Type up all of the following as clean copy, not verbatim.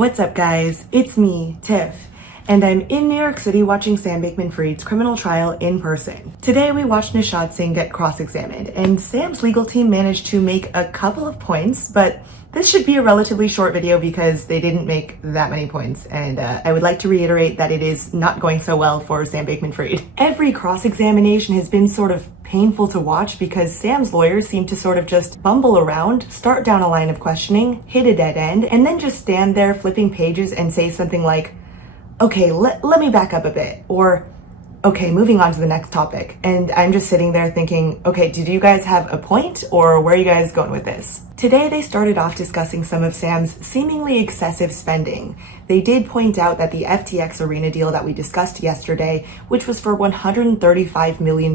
What's up guys, it's me, Tiff, and I'm in New York City watching Sam Bankman-Fried's criminal trial in person. Today we watched Nishad Singh get cross-examined, and Sam's legal team managed to make a couple of points, but this should be a relatively short video because they didn't make that many points, and I would like to reiterate that it is not going so well for Sam Bankman-Fried. Every cross-examination has been sort of painful to watch because Sam's lawyers seem to sort of just bumble around, start down a line of questioning, hit a dead end, and then just stand there flipping pages and say something like, okay, let me back up a bit, or okay, moving on to the next topic. And I'm just sitting there thinking, okay, did you guys have a point or where are you guys going with this? Today they started off discussing some of Sam's seemingly excessive spending. They did point out that the FTX arena deal that we discussed yesterday, which was for $135 million,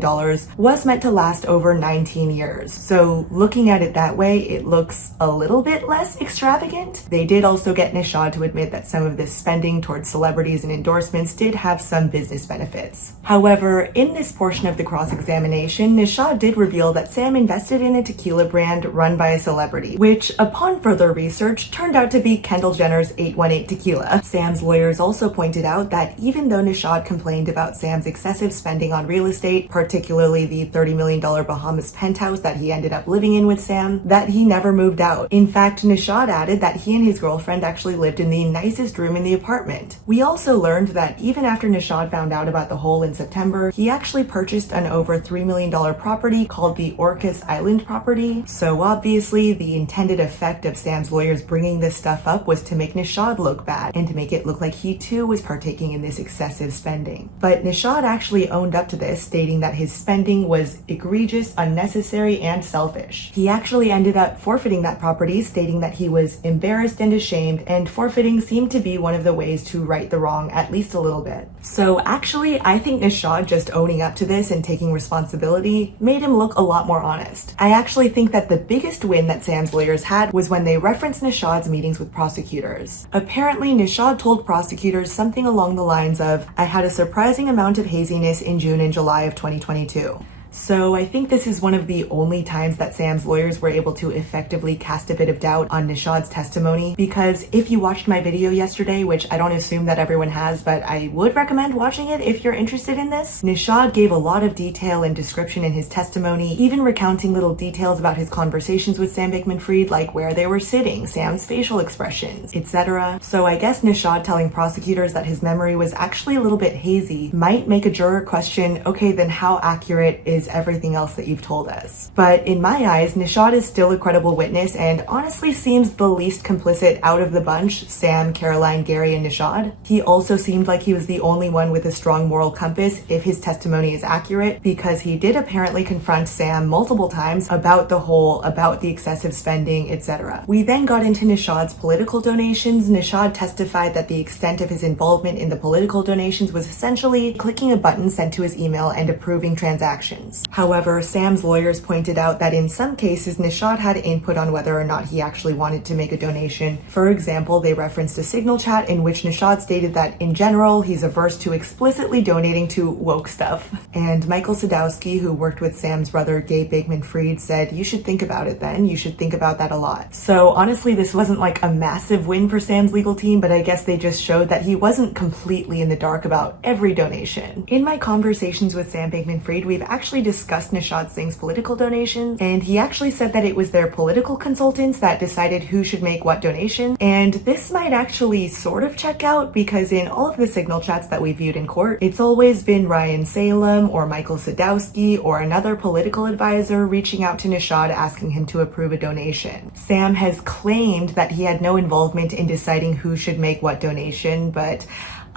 was meant to last over 19 years. So looking at it that way, it looks a little bit less extravagant. They did also get Nishad to admit that some of this spending towards celebrities and endorsements did have some business benefits. However, in this portion of the cross-examination, Nishad did reveal that Sam invested in a tequila brand run by a celebrity, which, upon further research, turned out to be Kendall Jenner's 818 Tequila. Sam's lawyers also pointed out that even though Nishad complained about Sam's excessive spending on real estate, particularly the $30 million Bahamas penthouse that he ended up living in with Sam, that he never moved out. In fact, Nishad added that he and his girlfriend actually lived in the nicest room in the apartment. We also learned that even after Nishad found out about the hole in September, he actually purchased an over $3 million property called the Orcas Island property. So obviously, the intended effect of Sam's lawyers bringing this stuff up was to make Nishad look bad and to make it look like he too was partaking in this excessive spending. But Nishad actually owned up to this, stating that his spending was egregious, unnecessary, and selfish. He actually ended up forfeiting that property, stating that he was embarrassed and ashamed, and forfeiting seemed to be one of the ways to right the wrong, at least a little bit. So actually, I think Nishad just owning up to this and taking responsibility made him look a lot more honest. I actually think that the biggest win that Sam's lawyers had was when they referenced Nishad's meetings with prosecutors. Apparently, Nishad told prosecutors something along the lines of, I had a surprising amount of haziness in June and July of 2022. So I think this is one of the only times that Sam's lawyers were able to effectively cast a bit of doubt on Nishad's testimony, because if you watched my video yesterday, which I don't assume that everyone has, but I would recommend watching it if you're interested in this, Nishad gave a lot of detail and description in his testimony, even recounting little details about his conversations with Sam Bankman-Fried, like where they were sitting, Sam's facial expressions, etc. So I guess Nishad telling prosecutors that his memory was actually a little bit hazy might make a juror question, okay, then how accurate is everything else that you've told us? But in my eyes, Nishad is still a credible witness and honestly seems the least complicit out of the bunch, Sam, Caroline, Gary, and Nishad. He also seemed like he was the only one with a strong moral compass if his testimony is accurate, because he did apparently confront Sam multiple times about the hole, about the excessive spending, etc. We then got into Nishad's political donations. Nishad testified that the extent of his involvement in the political donations was essentially clicking a button sent to his email and approving transactions. However, Sam's lawyers pointed out that in some cases, Nishad had input on whether or not he actually wanted to make a donation. For example, they referenced a Signal chat in which Nishad stated that in general, he's averse to explicitly donating to woke stuff. And Michael Sadowski, who worked with Sam's brother, Gabe Bankman-Fried, said, you should think about it then. You should think about that a lot. So honestly, this wasn't like a massive win for Sam's legal team, but I guess they just showed that he wasn't completely in the dark about every donation. In my conversations with Sam Bankman-Fried, we've actually discussed Nishad Singh's political donations, and he actually said that it was their political consultants that decided who should make what donation. And this might actually sort of check out, because in all of the Signal chats that we viewed in court, it's always been Ryan Salem or Michael Sadowski or another political advisor reaching out to Nishad asking him to approve a donation. Sam has claimed that he had no involvement in deciding who should make what donation, but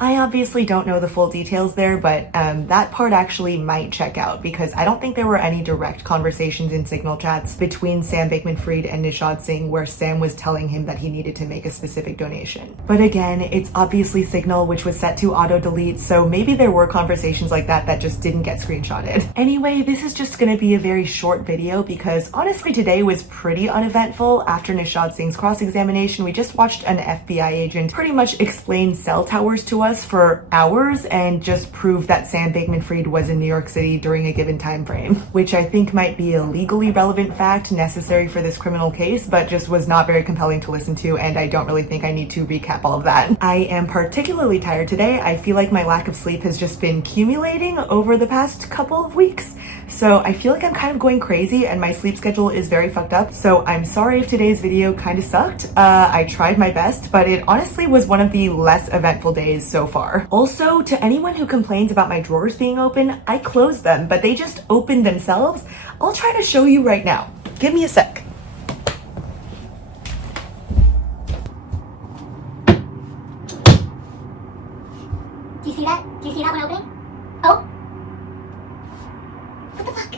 I obviously don't know the full details there, but that part actually might check out, because I don't think there were any direct conversations in Signal chats between Sam Bankman-Fried and Nishad Singh where Sam was telling him that he needed to make a specific donation. But again, it's obviously Signal, which was set to auto-delete, so maybe there were conversations like that that just didn't get screenshotted. Anyway, this is just gonna be a very short video because honestly today was pretty uneventful. After Nishad Singh's cross-examination, we just watched an FBI agent pretty much explain cell towers to us us for hours and just prove that Sam Bankman-Fried was in New York City during a given time frame, which I think might be a legally relevant fact necessary for this criminal case, but just was not very compelling to listen to, and I don't really think I need to recap all of that. I am particularly tired today. I feel like my lack of sleep has just been accumulating over the past couple of weeks, so I feel like I'm kind of going crazy and my sleep schedule is very fucked up, so I'm sorry if today's video kind of sucked. I tried my best, but it honestly was one of the less eventful days so far. Also, to anyone who complains about my drawers being open, I closed them, but they just opened themselves. I'll try to show you right now. Give me a sec. Do you see that? Do you see that one opening? Oh. What the fuck?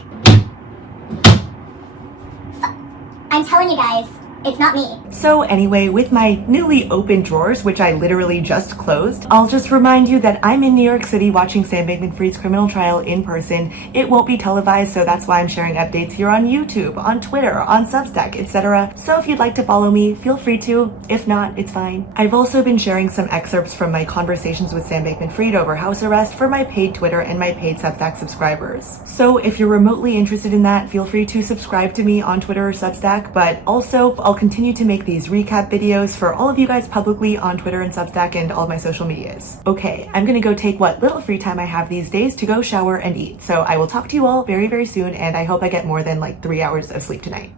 I'm telling you guys, it's not me. So anyway, with my newly opened drawers, which I literally just closed, I'll just remind you that I'm in New York City watching Sam Bankman-Fried's criminal trial in person. It won't be televised, so that's why I'm sharing updates here on YouTube, on Twitter, on Substack, etc. So if you'd like to follow me, feel free to. If not, it's fine. I've also been sharing some excerpts from my conversations with Sam Bankman-Fried over house arrest for my paid Twitter and my paid Substack subscribers. So if you're remotely interested in that, feel free to subscribe to me on Twitter or Substack, but also I'll continue to make these recap videos for all of you guys publicly on Twitter and Substack and all of my social medias. Okay, I'm gonna go take what little free time I have these days to go shower and eat. So I will talk to you all very, very soon, and I hope I get more than like 3 hours of sleep tonight.